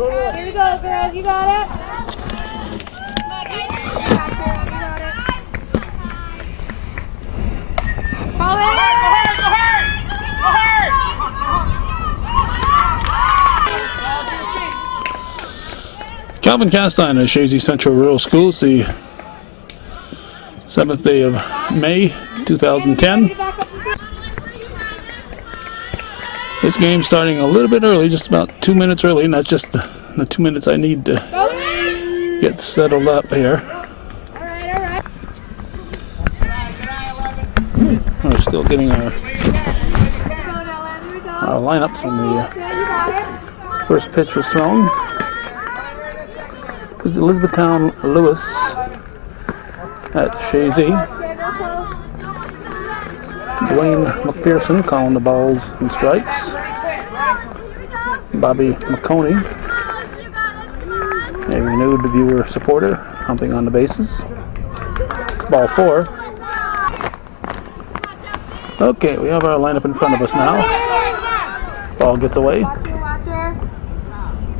Here we go, girls. You got it. Call it. Calvin Castine at Chazy Central Rural School. It's the 7th day of May 2010. This game's starting a little bit early, just about 2 minutes early, and that's just the 2 minutes I need to get settled up here. We're still getting our lineup from the first pitch was thrown. This is Elizabethtown-Lewis at Chazy. Dwayne McPherson calling the balls and strikes. Bobby McConey, a renewed viewer supporter, humping on the bases. It's ball 4. Okay, we have our lineup in front of us now. Ball gets away.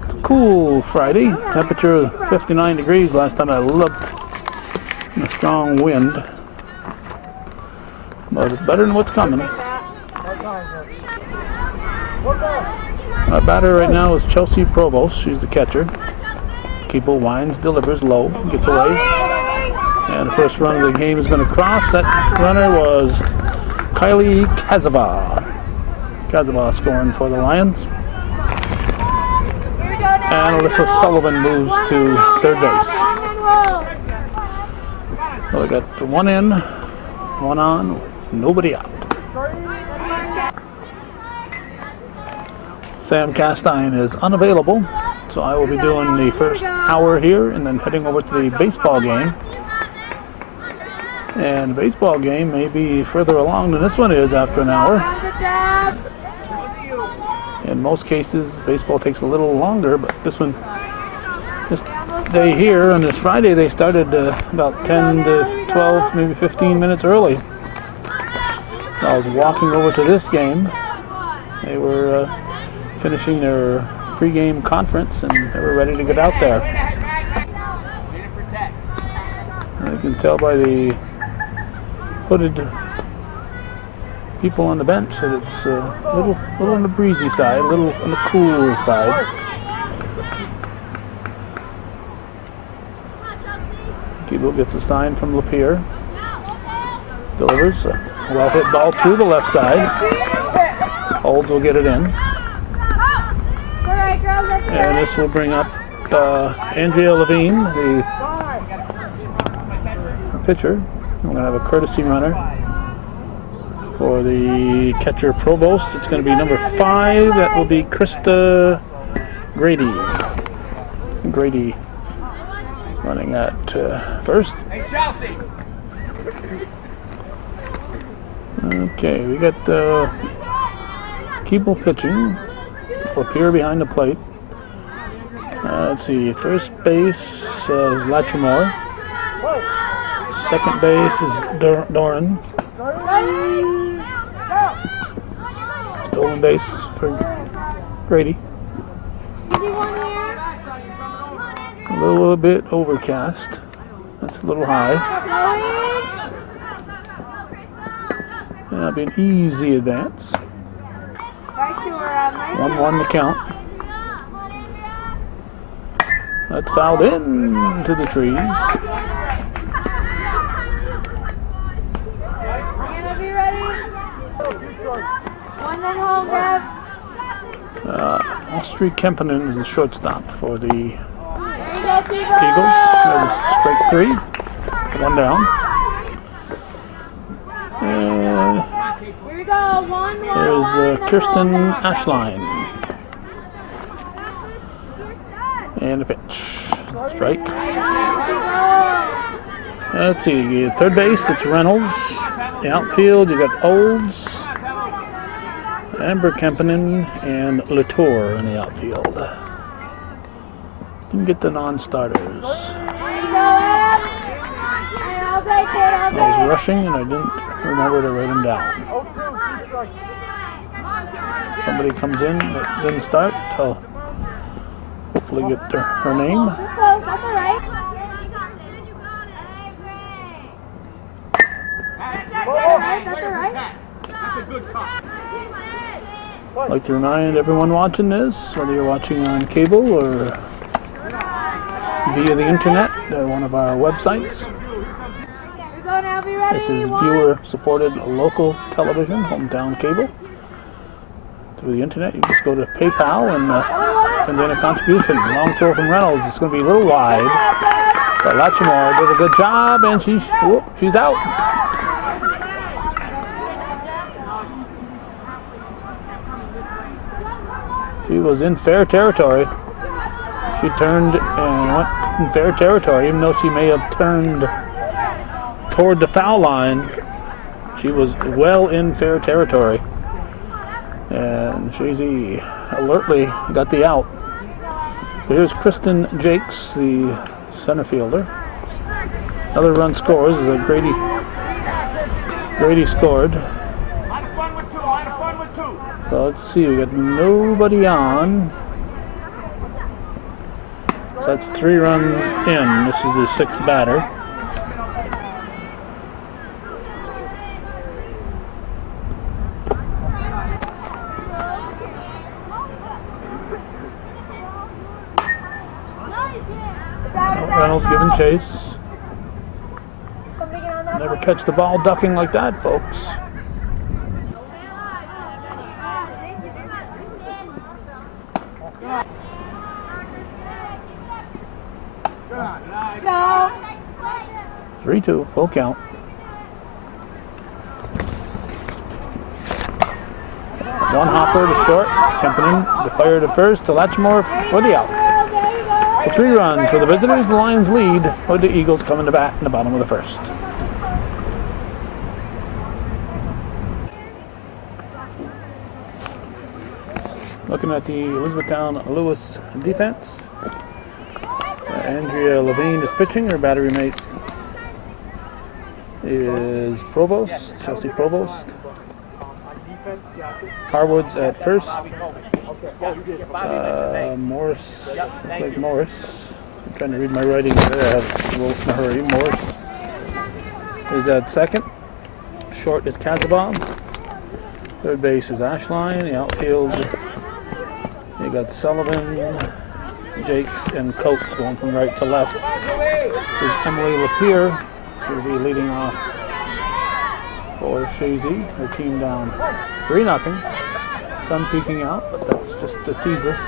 It's a cool Friday. Temperature 59 degrees last time I looked. And a strong wind. But it's better than what's coming. Our batter right now is Chelsea Provost. She's the catcher. Keeble winds, delivers low, gets away. And the first run of the game is going to cross. That runner was Kylie Chazy. Chazy scoring for the Lions. And Alyssa Sullivan moves to third base. So we got the 1 in, 1 on, nobody out. Sam Castine is unavailable, so I will be doing the first hour here and then heading over to the baseball game. And the baseball game may be further along than this one is after an hour. In most cases, baseball takes a little longer, but this day here on this Friday, they started about 10 to 12, maybe 15 minutes early. I was walking over to this game. They were finishing their pre-game conference and they were ready to get out there. And you can tell by the hooded people on the bench that it's a little on the breezy side, a little on the cool side. Keeble gets a sign from Lapeer. Delivers a well-hit ball through the left side. Olds will get it in. And this will bring up Andrea Levine, the pitcher. We're going to have a courtesy runner for the catcher Provost. It's going to be number 5. That will be Krista Grady. Grady running at first. Hey, Chelsea. Okay, we got Keeble pitching. Lapeer behind the plate. Let's see, first base is Latrimore. Second base is Doran. Stolen base for Grady. A little bit overcast. That's a little high. And that'll be an easy advance. 1-1 the count. That's fouled into the trees. Austri Kempinen is the shortstop for the Eagles. There's strike 3. 1 down. And there's Kirsten Ashline. And a pitch. Strike. Let's see. Third base, it's Reynolds. The outfield, you got Olds, Amber Kempinen, and Latour in the outfield. Didn't get the non-starters. I was rushing and I didn't remember to write them down. Somebody comes in that didn't start. Oh, hopefully get her name. Too close. That's all right. That's all right. That's a good cut. I'd like to remind everyone watching this, whether you're watching on cable or via the internet at one of our websites. Here we go now. Be ready. This is viewer-supported local television, hometown cable. Through the internet, you just go to PayPal and send in a contribution. Long throw from Reynolds. It's going to be a little wide, but Latchmore did a good job, and she's out. She was in fair territory. She turned and went in fair territory, even though she may have turned toward the foul line. She was well in fair territory. And Chazy alertly got the out. So here's Kristen Jakes, the center fielder. Another run scores as Grady scored. So let's see, we got nobody on. So that's 3 runs in. This is the 6th batter. Reynolds giving chase. Never catch the ball ducking like that, folks. Go. 3-2, full count. One hopper to short, Kempinen to fire to first to Latchmore for the out. The 3 runs for the visitors. The Lions lead with the Eagles coming to bat in the bottom of the first. Looking at the Elizabethtown-Lewis defense. Andrea Levine is pitching. Her battery mate is Provost, Chelsea Provost. Harwood's at first. Morris, looks like Morris. I'm trying to read my writing there. I have a little in a hurry. Morris is at second. Short is Kazabov. Third base is Ashline. The outfield, you got Sullivan, Jakes, and Coates going from right to left. There's Emily Lapierre, who will be leading off for Chazy. Her team down 3-0. Sun peeking out, but that's just to tease us.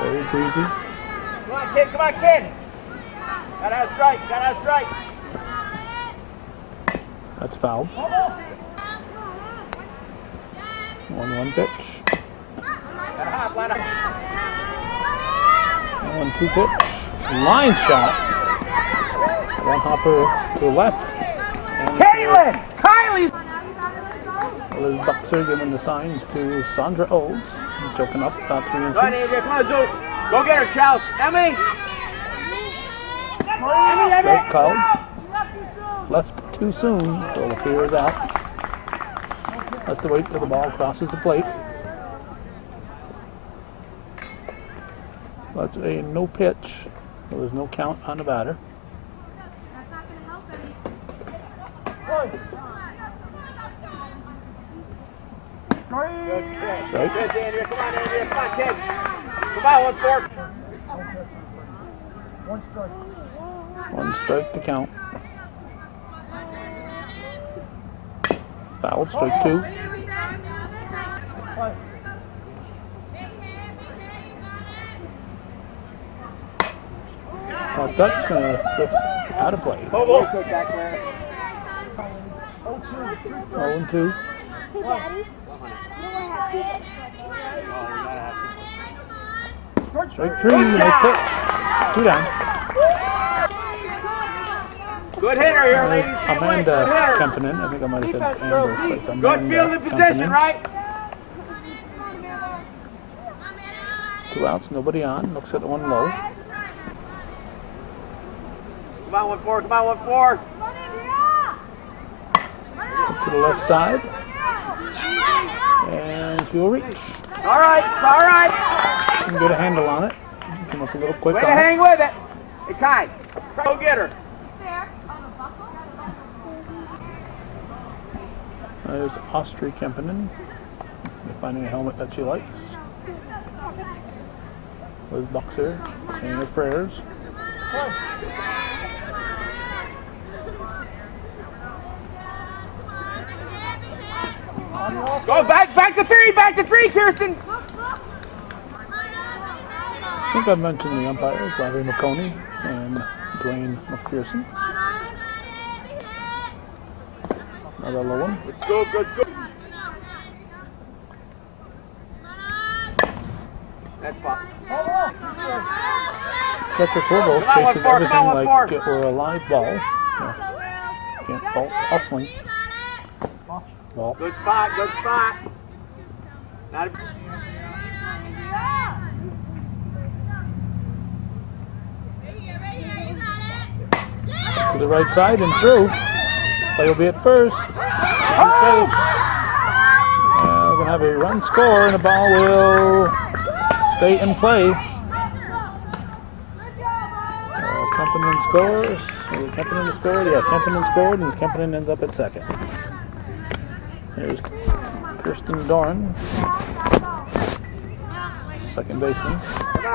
Very breezy. Come on, kid. Come on, kid. Gotta have strike. Gotta have strike. That's foul. 1-1 pitch. 1-2 pitch. Line shot. One hopper to the left. Caitlin! Kylie's! Liz Buxer giving the signs to Sandra Olds. Choking up about 3 inches. Come on, Andrea. Come on, Zoe. Go get her, Charles. Emily! Strike called. Left too soon, so Lapierre is out. Has to wait till the ball crosses the plate. That's a no pitch, so there's no count on the batter. Good kid. Right. Good, Andrea. Come on, Andrea. Come on, kid. Come on, 1-4. One strike to count. Foul, strike 2. That's going to lift out of play. 0-2. Strike 3, nice pitch. 2 down. Good hitter here, ladies. Amanda Kempinen. I think I might have said Amber. But it's Amanda Good fielding position, Kempinen. right? 2 outs, nobody on. Looks at the 1 low. Come on, 1-4. Come on, 1-4. Up to the left side. And she will reach. All right, it's all right. And get a handle on it. Come up a little quick Way to on it. hang with it. Hey, Kai, go get her. There's Austria Kempinen. Finding a helmet that she likes. Liz Boxer, saying her prayers. Go back to three, Kirsten. I think I've mentioned the umpires, Larry McConey and Dwayne McPherson. Another low one. Good. That's fine. Catcher Provost chases everything like it were a live ball. Can't fault hustling. Ball. Good spot. Not a... To the right side and through. Play will be at first. Safe. We're going to have a run score and the ball will stay in play. Kempinen scores. Kempinen scored. Yeah, Kempinen scored and Kempinen ends up at second. Here's Kirsten Doran, second baseman. Come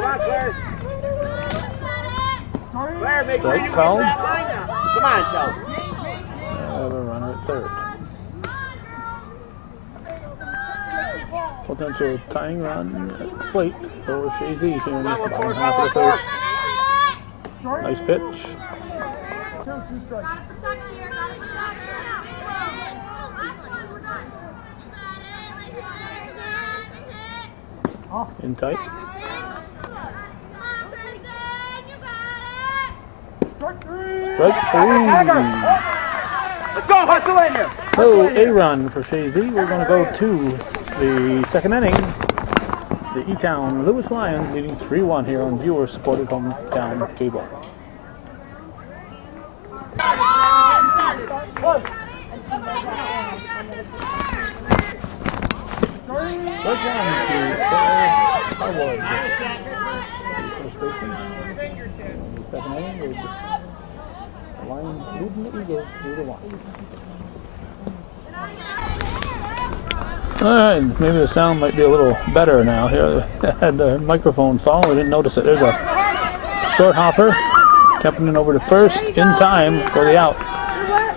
on, Claire. Claire, make sure you get called. that line now. Come on, Chelsea. We have a runner at third. Potential tying run at the plate for Chazy here in the bottom half of the first. Nice pitch. In tight. Strike three. Let's go, hustle in here. So a run for Chazy. We're going to go to the second inning. The E-Town-Lewis Lions leading 3-1 here on viewer-supported hometown cable. First one to Cowboys. First baseman. The second inning is the Lions leading the Eagles 3-1. Alright, maybe the sound might be a little better now. Here, I had the microphone fall, I didn't notice it. There's a short hopper, Kempinen over to first in time for the out.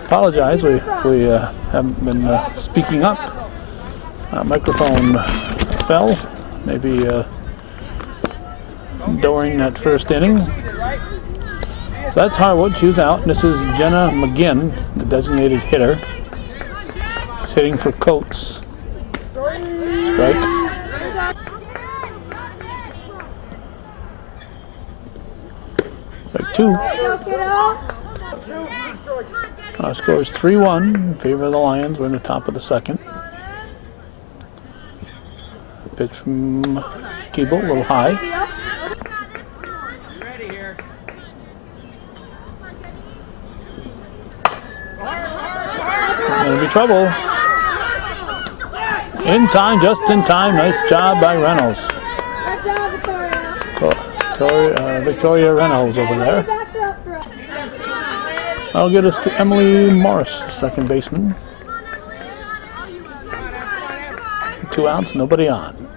Apologize, we haven't been speaking up. Microphone fell, maybe during that first inning. So that's Harwood, she's out. This is Jenna McGinn, the designated hitter. She's hitting for Coates. Strike. Strike two. Score is 3-1 in favor of the Lions. We're in the top of the second. Pitch from Keeble, a little high. Gonna be trouble. In time, just in time. Nice job by Reynolds. Victoria Reynolds over there. That'll get us to Emily Morris, second baseman. 2 outs, nobody on.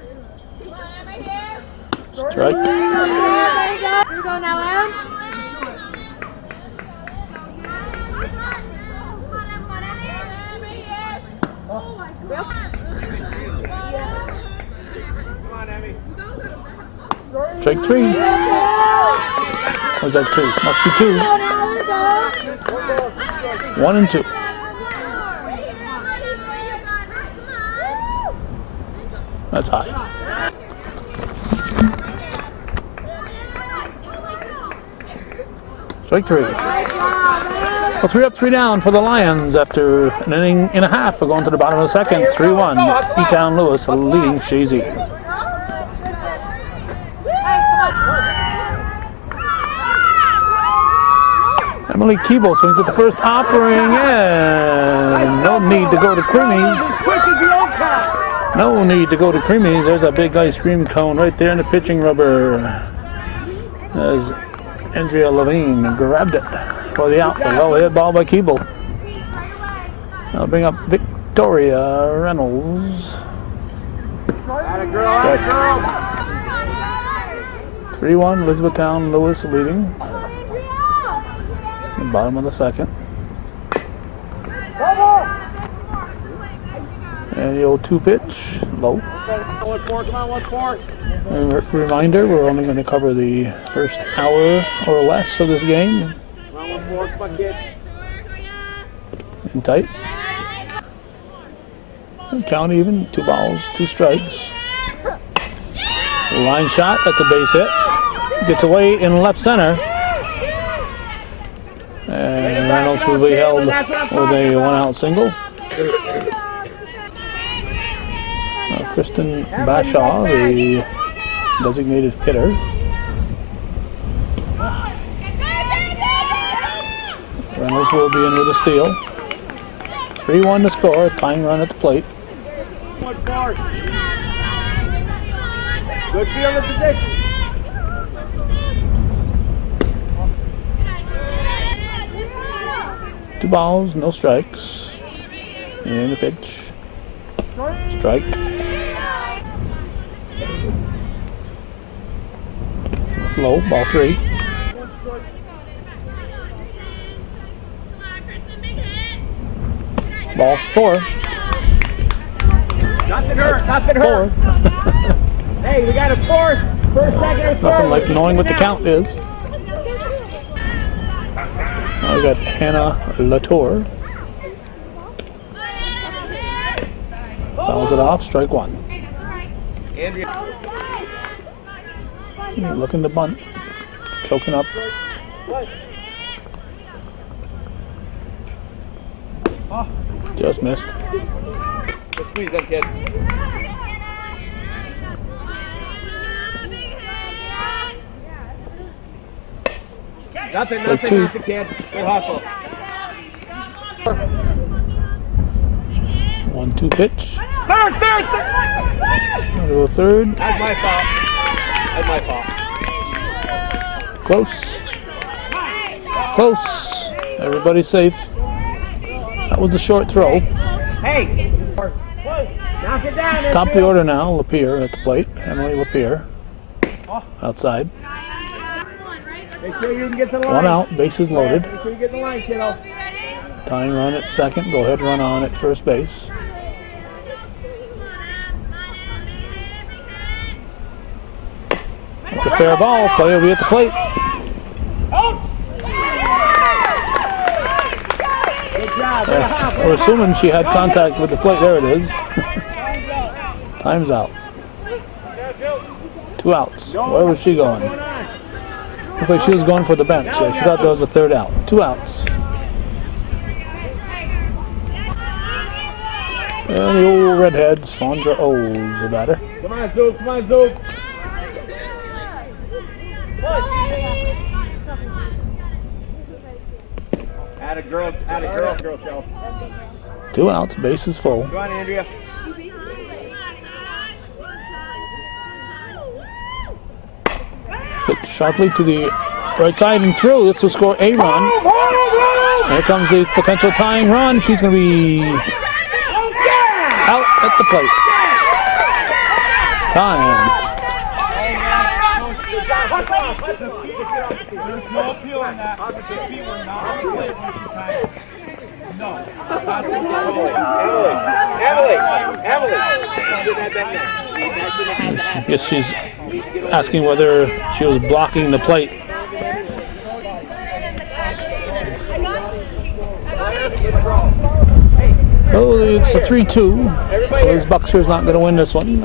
Strike. Strike three. Was that two? Must be two. 1 and 2. That's high. Strike three. Well, 3 up, 3 down for the Lions after an inning and a half. We're going to the bottom of the second. 3-1. E-Town-Lewis leading Chazy. Emily Keeble swings at the first offering, and no need to go to Creamies. No need to go to Creamies. There's a big ice cream cone right there in the pitching rubber. As Andrea Levine grabbed it for the out. Well hit ball by Keeble. I'll bring up Victoria Reynolds. Strike. 3-1, Elizabethtown-Lewis leading. The bottom of the second. And the 0-2 pitch, low. 1-4, come on, 1-4. Reminder, we're only going to cover the first hour or less of this game. Come on, 1-4, come on, kid. In tight. And count even, 2 balls, 2 strikes. Line shot, that's a base hit. Gets away in left center. And Reynolds will be held with a 1-out single. Kristen Bashaw, the designated hitter. Reynolds will be in with a steal. 3-1 to score, tying run at the plate. Good field of position. Two balls, no strikes. And the pitch. Strike. That's low, ball 3. Ball 4. Nothing hurt, nothing hurt. 4. Hey, we got a fourth, first, second, or third. Nothing like knowing what the count is. Now we got Hannah Latour. Fouls it off, strike 1. Looking to bunt. Choking up. Just missed. Let's squeeze that kid. Nothing, nothing, kid. Good hustle. 1-2 pitch. Third. Gonna go third. That's my fault. That's my fault. Close. Close. Everybody's safe. That was a short throw. Hey. Knock it down. Top of the order now. Lapierre at the plate. Emily Lapierre. Outside. Make sure you can get the line. 1 out. Bases loaded. Make sure you get the line, kiddo. Tying run at second. Go ahead, run on at first base. It's a fair ball. Play will be at the plate. Good job. We're assuming she had contact with the plate. There it is. Time's out. 2 outs. Where was she going? Looks like she was going for the bench. She thought that was a 3rd out. 2 outs. And the old redhead, Sandra O's, the batter. Come on, Zook. Come on, Zook. Add a girl, girl. 2 outs, bases full. Go on, Andrea. Hit sharply to the right side and through. This will score a run. Here comes the potential tying run. She's going to be out at the plate. Time. There's no appeal on that. The feet were not on the plate when she tied. No. I guess she's asking whether she was blocking the plate. Oh, it's a 3-2. Liz Buxer's not going to win this one.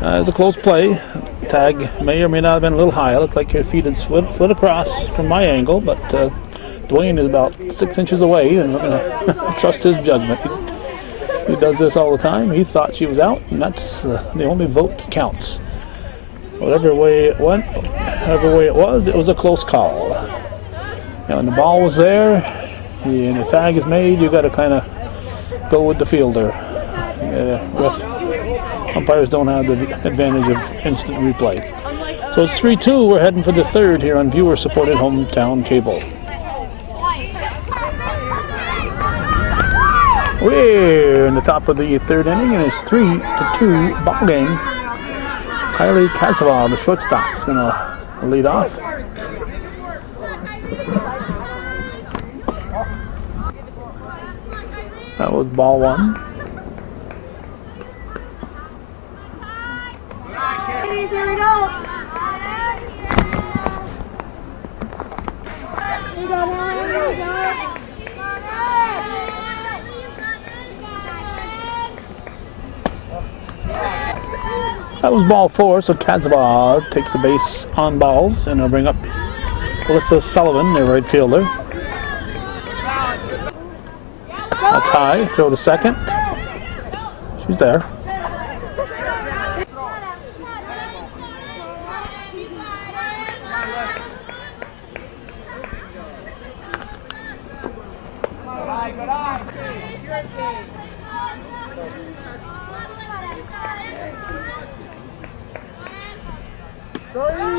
It's a close play. Tag may or may not have been a little high. It looked like her feet had slid across from my angle, but Dwayne is about 6 inches away, and we're going to trust his judgment. He does this all the time. He thought she was out, and that's the only vote that counts. Whatever way it went, whatever way it was a close call. And the ball was there, and the tag is made. You got to kind of go with the fielder. Umpires don't have the advantage of instant replay. So it's 3-2. We're heading for the third here on viewer-supported hometown cable. We're in the top of the third inning, and it's 3-2 ball game. Kylie Chazy, the shortstop, is going to lead off. That was ball one. Here we go. That was ball four, so Chazy takes the base on balls, and they'll bring up Alyssa Sullivan, their right fielder. That's high, throw to second. She's there.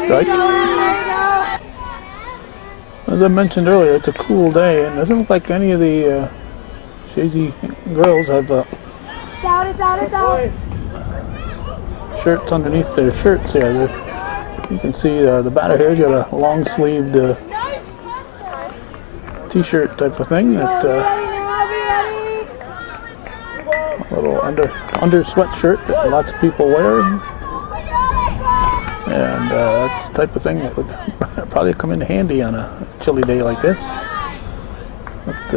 Strike. As I mentioned earlier, it's a cool day, and it doesn't look like any of the Chazy girls have shirts underneath their shirts here. You can see the batter here's got a long-sleeved t-shirt type of thing that a little under sweatshirt that lots of people wear. And that's the type of thing that would probably come in handy on a chilly day like this. But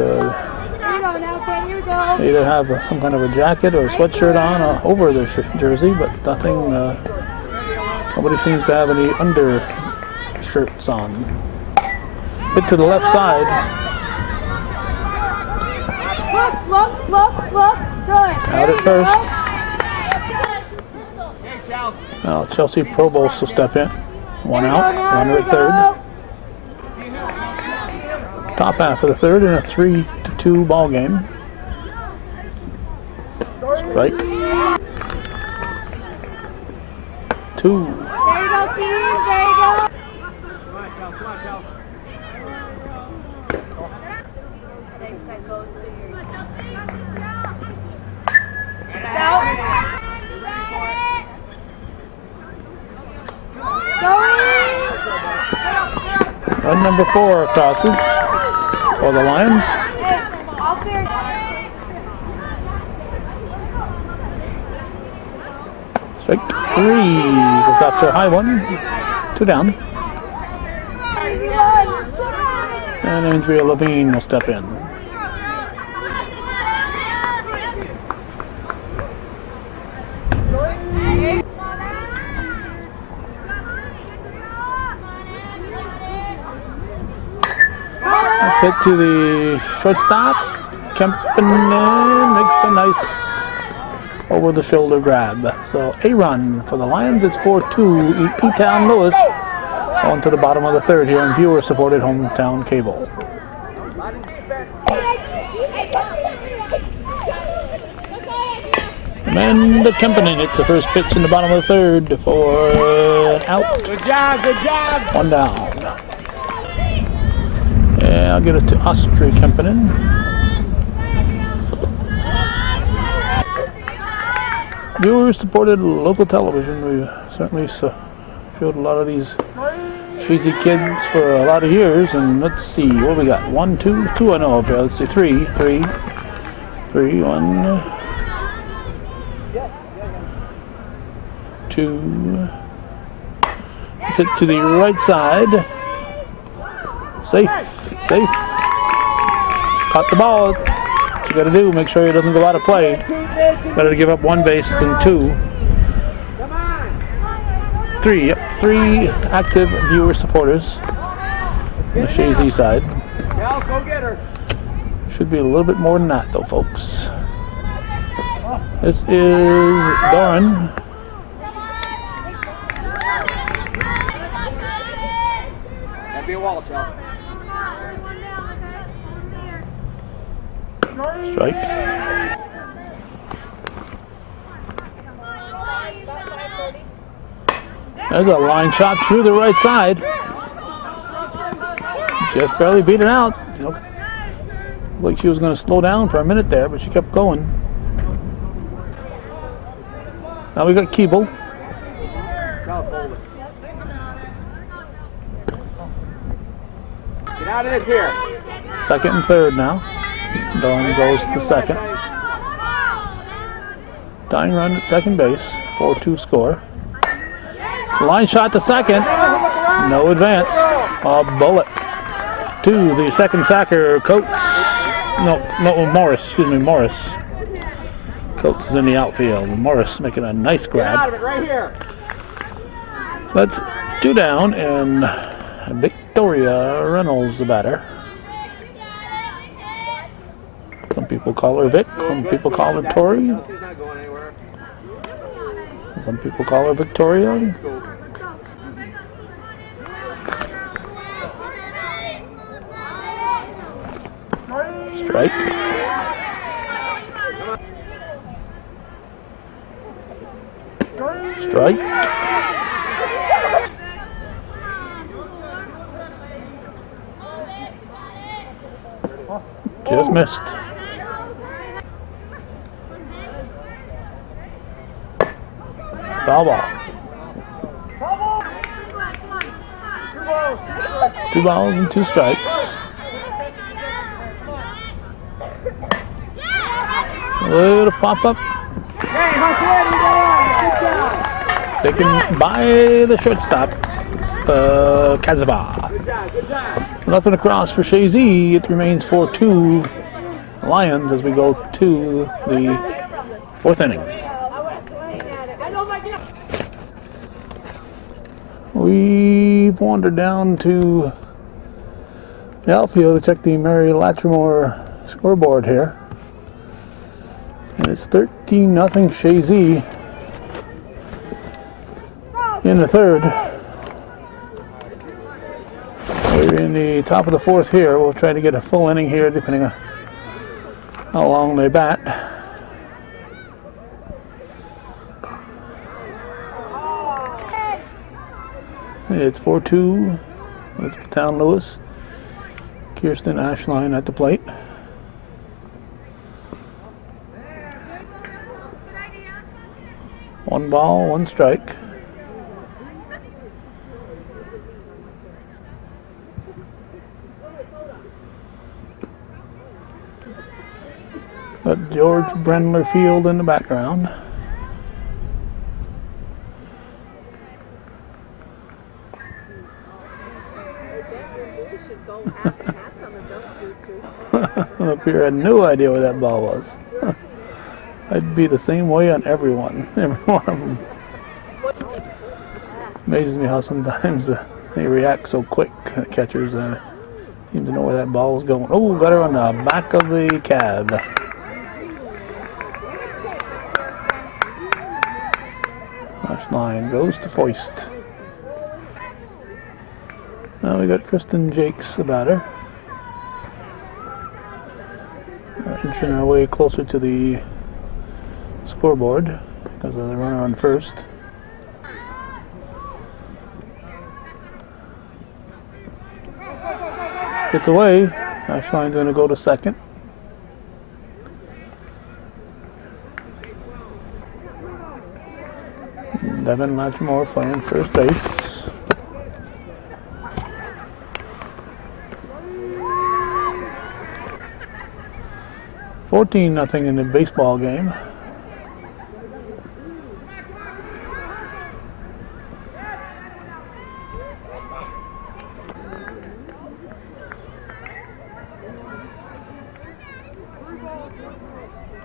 they either have some kind of a jacket or a sweatshirt on over their jersey, but nothing. Nobody seems to have any undershirts on. Hit to the left side. Look. Good. Out at first. Now Chelsea Provost will step in. One out, runner at third. Top half of the third in a 3-2 ball game. Strike. 2. There you go, Keys. There you go. Run number 4 crosses for the Lions. Strike 3 goes after a high one. 2 down. And Andrea Levine will step in. Hit to the shortstop. Kempinen makes a nice over-the-shoulder grab. So a run for the Lions. It's 4-2 Elizabethtown-Lewis on to the bottom of the third here on viewer-supported hometown cable. Amanda Kempinen hits the first pitch in the bottom of the third for an out. Good job. 1 down. Yeah, I'll give it to Austria Kempinen. Viewer-supported local television. We certainly showed a lot of these Chazy kids for a lot of years. And let's see, what we got? 1, 2, 2 I know of here. Let's see, 3, 1. Two. Let's hit to the right side. Safe. Caught the ball. What you got to do, make sure it doesn't go out of play. Better to give up 1 base than 2. 3. Yep, 3 active viewer supporters on the Chazy side. Go get her. Should be a little bit more than that, though, folks. This is Doran. That'd be a wall, Chelsea. Strike. There's a line shot through the right side. Just barely beat it out. Looked like she was going to slow down for a minute there, but she kept going. Now we got Keeble. Get out of this here. Second and third now. Dawn goes to second. Tying run at second base. 4-2 score. Line shot to second. No advance. A bullet to the second sacker, Coates. No, Morris. Excuse me, Morris. Coates is in the outfield. Morris making a nice grab. Get out of it right here. So that's 2 down, and Victoria Reynolds the batter. Some people call her Vic. Some people call her Tori. She's not going anywhere. Some people call her Victoria. Strike. Strike. Just missed. Foul ball. 2 balls and 2 strikes. Little pop up. Taken by the shortstop, Chazy. Nothing across for Chazy. It remains 4-2 Lions as we go to the 4th inning. We've wandered down to the outfield to check the Mary Latrimore scoreboard here. And it's 13-0 Chazy in the third. We're in the top of the 4th here. We'll try to get a full inning here depending on how long they bat. It's 4-2 Elizabethtown-Lewis. Kirsten Ashline at the plate. One ball, 1 strike. Got George Brendler Field in the background. Up here, I had no idea where that ball was. I'd be the same way on every one of them. Amazes me how sometimes they react so quick. The catchers seem to know where that ball is going. Oh, got her on the back of the cab. Last line goes to Foist. Now we got Kristen Jakes, the batter. Inching our way closer to the scoreboard because of the runner on first. Gets away. Ashline's going to go to second. Devin Latrimore playing first base. $14-0 in the baseball game.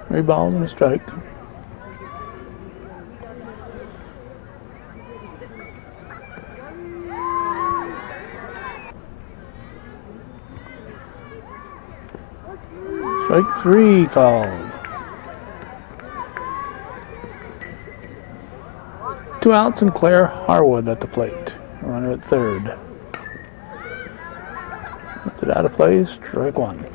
Three balls and a strike. Strike 3 called. 2 outs and Claire Harwood at the plate. Runner at third. That's it out of play. Strike 1.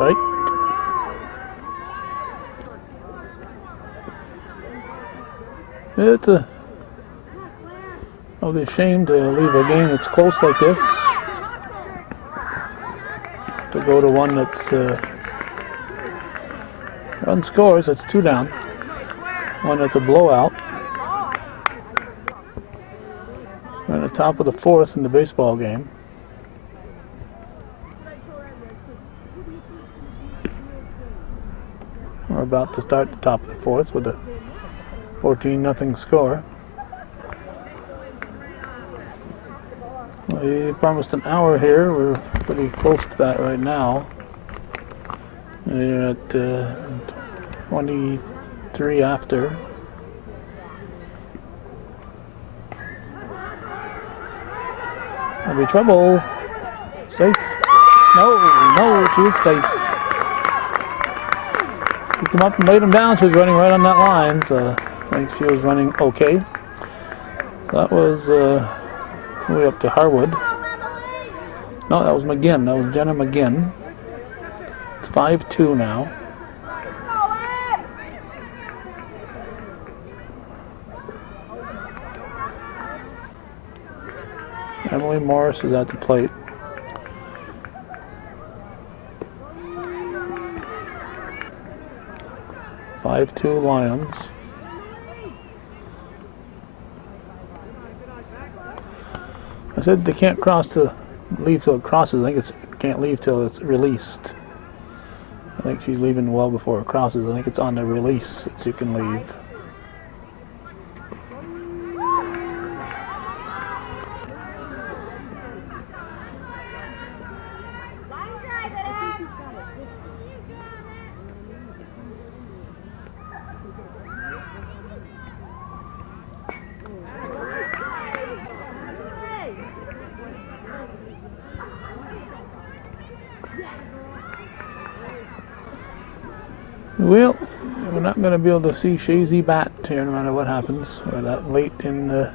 Strike. I'll be ashamed to leave a game that's close like this to go to one that's run scores. That's 2 down. One that's a blowout. We're at the top of the 4th in the baseball game. We're about to start the top of the 4th with a 14-0 score. We promised an hour here. We're pretty close to that right now. We're at 23 after. There'll be trouble. Safe. No, she is safe. Picked him up and laid him down. She was running right on that line, so I think she was running okay. That was way up to Harwood. No, that was McGinn. That was Jenna McGinn. It's 5-2 now. Emily Morris is at the plate. (5-2) Lions. I said they can't leave till it crosses. I think it can't leave till it's released. I think she's leaving well before it crosses. I think it's on the release that she can leave. Well, we're not going to be able to see Chazy bat here no matter what happens. We're that late in the...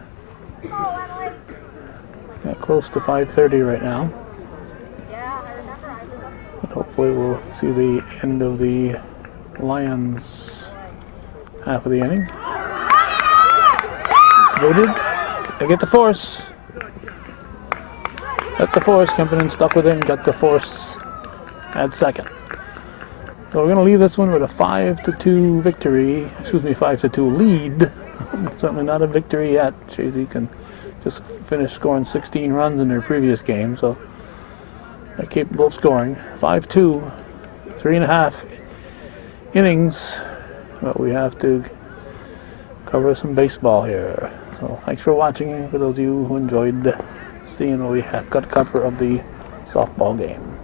Got close to 5:30 right now. But hopefully we'll see the end of the Lions half of the inning. Booted. They get the force. Got the force. Kempinen stuck with him. Got the force at second. So we're going to leave this one with a 5-2 victory. Excuse me, 5-2 lead. Certainly not a victory yet. Chazy can just finish scoring 16 runs in their previous game, so they're capable of scoring. 5-2, 3.5 innings. But we have to cover some baseball here. So thanks for watching. For those of you who enjoyed seeing what we got cover of the softball game.